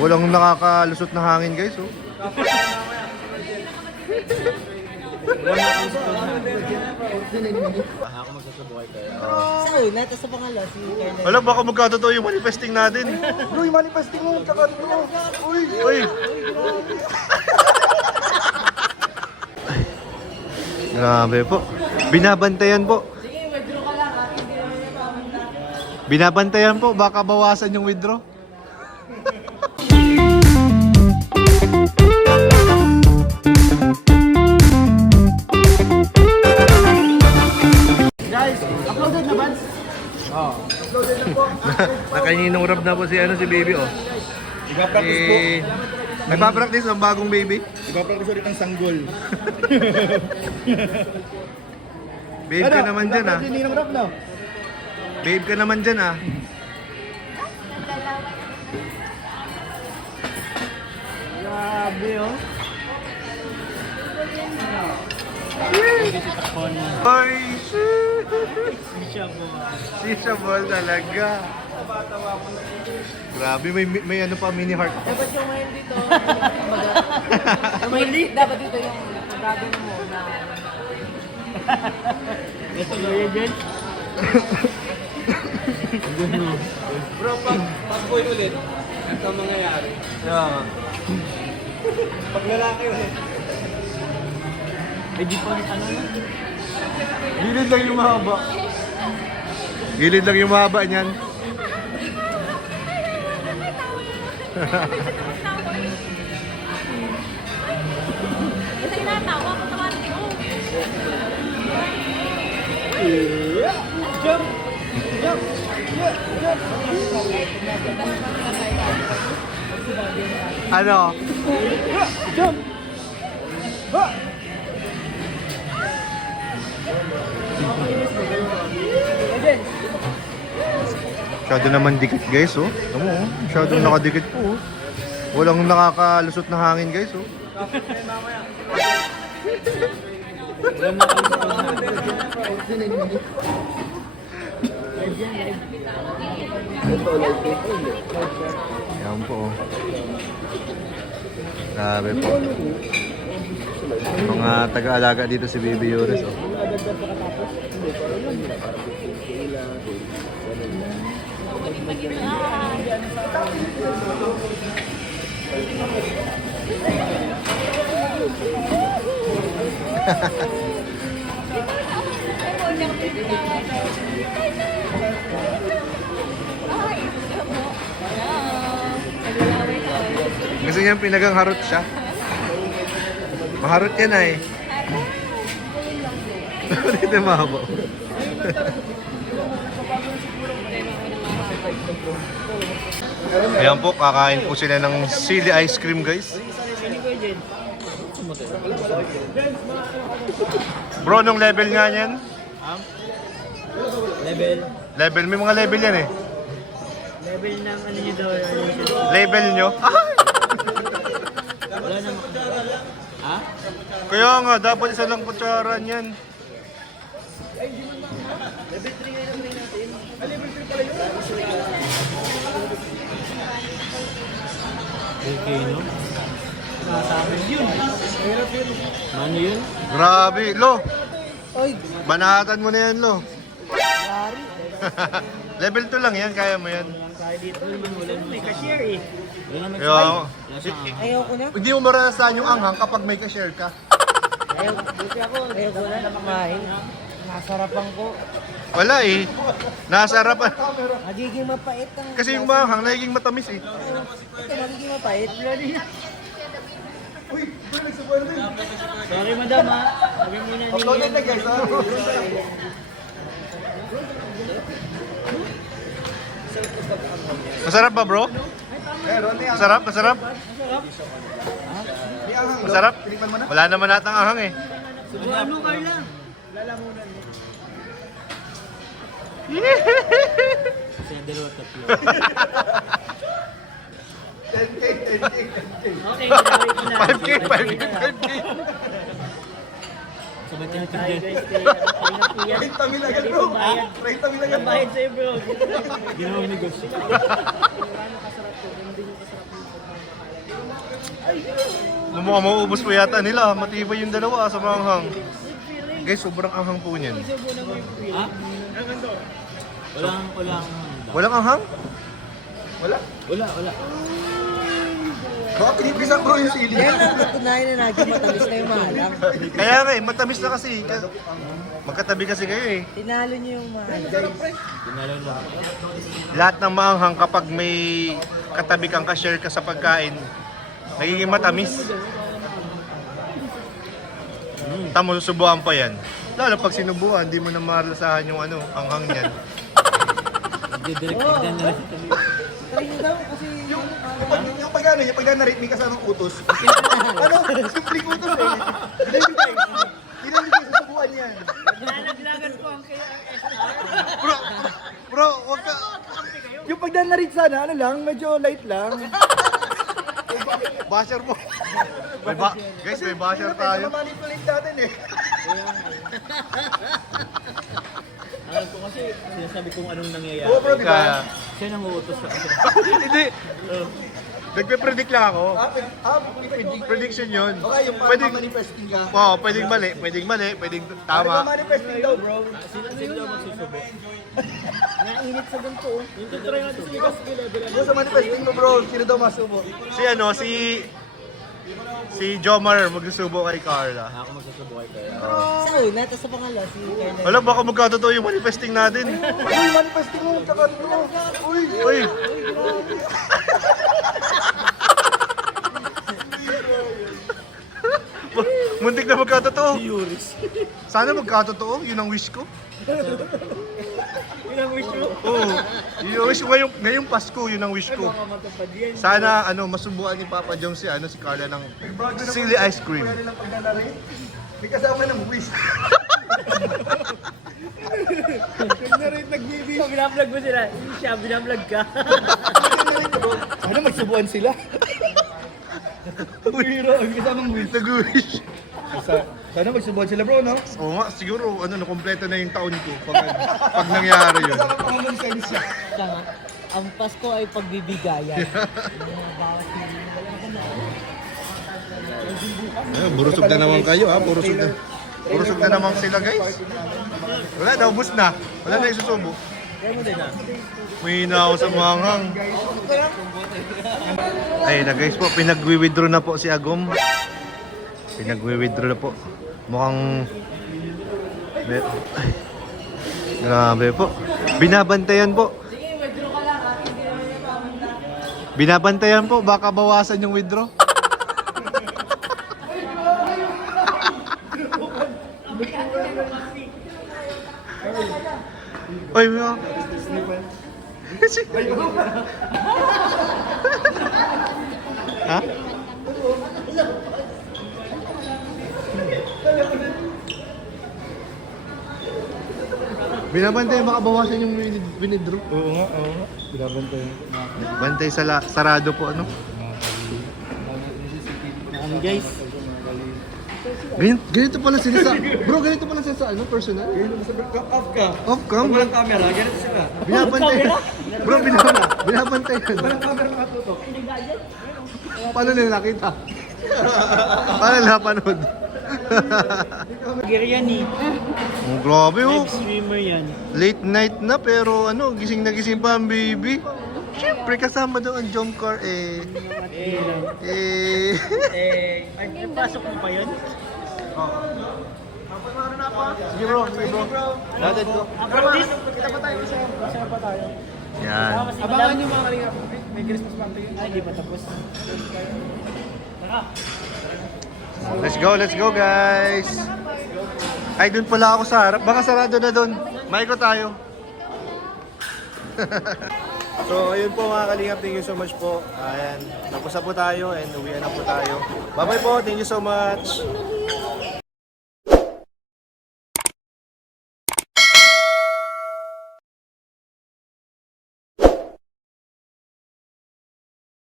Walang nakakalusot na hangin guys, oh. Ako magsusubukay kayo. Sa una, tapos sa pangalawa, si Kenneth. Wala, baka magkatotoo yung manifesting natin. Bro, yung manifesting mo, tsaka ito. Uy! Uy! Grabe po. Binabantayan po. Sige, withdraw ka lang ha. Hindi naman niya pamunta. Binabantayan po, baka bawasan yung withdraw. Guys, uploaded na ba? Oo. Uploaded na po. Nakaninong rap na po si baby, oh. Iba-practice po. Nagpa-practice ang bagong baby. Iba-practice ulit ang sanggol. Babe ka naman dyan, ah. Ninong rap na. Babe ka naman dyan, ah. Grabe, oh. Ay, shit! Sisha ball talaga. Grabe, may ano pa, mini heart. Dapat yung ngayon dito. May lead. Dapat dito yung gagawin mo na. Ito ba yan dyan? Bro, pag boy ulit, ito ang mangyayari. Yeah. Pag lalaki ulit. Eh di pa ano na? Gilid lang yung mahaba. Gilid lang yung mahaba niyan. Kasi natawa ko naman ko. Jump! Jump! Ano? Jump! Ha! Masyado naman dikit guys, oh. Tama mo, oh. Masyadong nakadikit po, oh. Walang nakakalusot na hangin guys, oh. Yan po, oh. Grabe po. Mga taga-alaga dito si Baby Yoris, oh. Gusto niya pinagang harot siya. Maharot yan ay. Dito mahaba. Ayan po, kakain po sila ng sili ice cream guys. Bro, nung level nga yan? Level? Level, may mga level yan eh. Level ng ano nyo daw? Level nyo? Ay! Wala naman. Ha? Kaya nga, dapat isa lang kutsaran yan. Level 3 ngayon ang natin. Level 3 pala yun? Okay, no? Masabi yun. Mahirap yun. Ano yun? Grabe, Lo. Oy, Banatan mo na yan, Lo. Gary. Level 2 lang yan, kaya mo yan. Kaya dito naman wala naman. May cashier eh. Wala naman Kaya, Ayaw ko na. hindi mo maranasan yung anghang kapag may ka-share ka. Ayaw ko na kumain. Nasarapan ko. Wala eh. Nasa harapan. Magiging mapait ang... Kasi yung manghang, nagiging matamis eh. Ito, magiging mapait. Sorry madam ha. Sabi mo na Uploaded na guys, sorry. Masarap ba bro? Masarap? Masarap? Masarap? Wala naman natang anghang eh. Subuhan mo Carla. Lalamunan mo. Kasi dalawa tatlo. Okay, ginawin ko na. 5K, 5K, 5K. Sabay tayo guys. Rate kami lang yan bro. Rate kami lang yan. Bayad sa'yo bro. Ginawang negosyo. Mukhang mauubos po yata nila. Matibay yung dalawa sa manghang. Guys, sobrang anghang po niyan. Ha? Walang. Walang anghang? Wala. Baka pinipisan bro yung sili. Kaya lang natunayan na naging matamis na yung maalam. Kaya nga eh, matamis na kasi. Magkatabi kasi kayo eh. Tinalo niyo yung maalam. Dinalaw lang. Lahat ng maanghang kapag may katabi kang ka-share ka sa pagkain, nagiging matamis. Tamo, susubuan pa yan. Lalo pag sinubuan, di mo na marasahan yung anghang niyan. Direct tignan na lang. Try niyo daw kasi Yung pag na-rate may kasamang utos. Simpleng utos eh. Ginamigay sa subuan yan. Bro, wag ka. Yung pag na-rate sana, medyo light lang. Basher mo. Guys, may basher tayo. Manipulate natin eh. Alam ko kasi sinasabi kung anong nangyayari. Oo bro, di ba? Kaya, Siya nang uutos sa akin. hindi. Nagpe-predict lang ako. Prediction yun. Okay, yung Pwedeng, manifesting ka. oh, pwedeng mali, pwedeng tama. Manifesting daw bro. Sino daw magsusubo? nainit sa ganito. Yung tutry natin sa ligas level. Bro, sa manifesting mo bro, sino daw masubo? Si Jomar magsusubo kay Carla. Ako magsusubo kay Kaya. Sa una, tapos sa pangalawa, si Kernel. Wala, baka magkatotoo yung manifesting natin. Uy, manifesting mo, tsaka bro. Uy, Uy! Muntik na magkatotoo. Yuris. Sana magkatotoo, yun ang wish ko. Yun ang wish mo. Oo. Yun ang wish ko ngayong Pasko, yun ang wish ko. Baka matupad yan. Sana masubukan ni Papa Jom si Carla ng sili ice cream. Pwede lang pag na-rate. May kasama ng wish. Pag binablog mo sila, hindi siya, binablog ka. Sana magsubuan sila. Biro, may kasamang wish. Nag-wish. Sana magsubuan sila bro, no? Oo nga, siguro nakompleto na yung taon ko pag nangyari yun. Kasama common sense siya. Siya nga, ang Pasko ay pagbibigayan. Burusog na naman kayo ha, burusog na naman sila guys. Wala, naubos na. Wala na isusubo. May hina ako sa manghang. Ayun na guys po, pinag-withdraw na po si Agom. Pinag-withdraw na po. Mukhang... Ay, grabe po. Binabantayan po. Binabantayan po, baka bawasan yung withdraw. Oy, mga... Ha? Binabantayan, baka bawasan yung withdraw. Oo nga. Binabantay. Bantay sarado po, ano? Guys, Ganito pala sila sa... Bro, ganito pala sila sa personal? Off ka. Off cam? Walang camera, ganito sila. Binabantay. Bro, binabantay. Walang camera nakatutok. Paano nila nakita? Paano nila panood? gear yan eh. Oh, grabe oh. Live streamer yan. Late night na pero gising na gising pa ang baby. Siyempre kasama doon ang jump car eh. Ay, pasok mo pa yun? Sige bro, Natin ko. Kita pa tayo sa Yan. Abangan nyo mga kalingap. May Christmas party. Ay, di pa tapos. Let's go guys. Ay, dun pala ako sa harap. Baka sarado na dun. Maiko tayo. So, ayun po mga kalingap. Thank you so much po. Ayan. Tapos na po tayo and uwian na po tayo. Bye-bye po. Thank you so much.